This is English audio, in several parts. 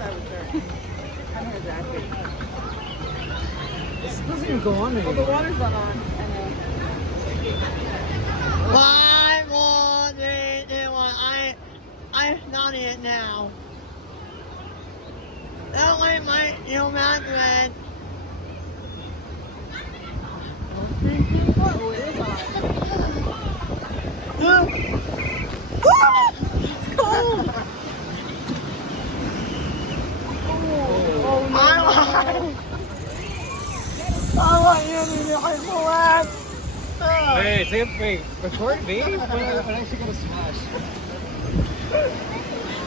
outside with her. I know exactly. This doesn't even go on anymore. Well, the water's not on. I know. 5, 4, 3, 2, 1. I'm starting it now. Don't let my new magnet. Oh, it is on. It's cold. Oh no. I want you to be like Wait, record me? I'm actually gonna smash.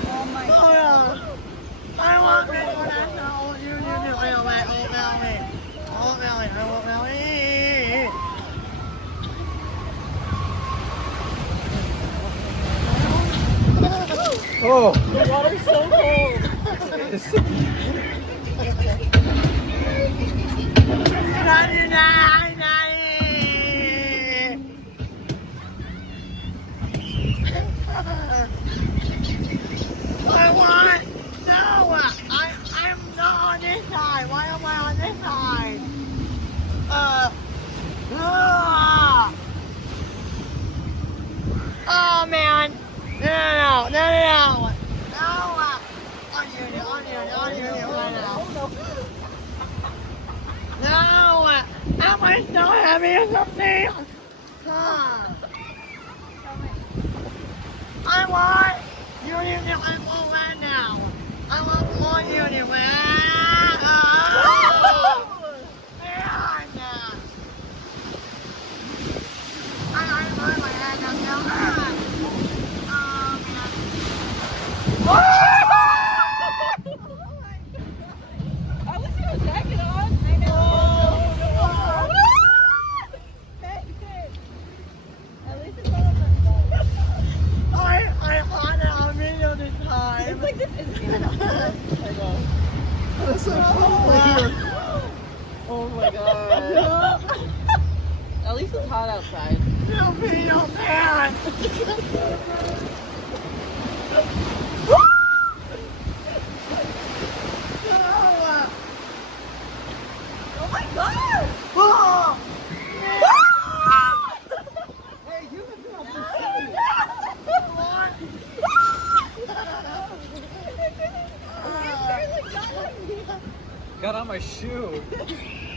Oh my Oh god. yeah. I want me when I know you to feel me. Oh Melly. Oh Melly. Oh Melly. Oh! The water's so cold. It is. I want no. I'm not on this side. Why am I on this side? Oh man! No! No! On you right now. No! Am I so heavy or something? I want you to go right now. I want more you to wear. I burn my hand up now. At least you have a jacket on. I know. Hey, at least it's not on the I had it on video this time. It's like this is That's so cool right here. Oh my god. At least it's hot outside. You be your parents. Oh my god! Oh! Hey, you have been on Got on my shoe.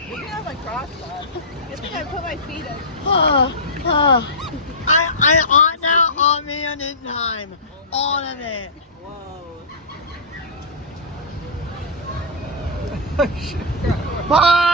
You can have my crocs on. Good thing I put my feet up. I on now on me on this time. All of it. Whoa. Bye!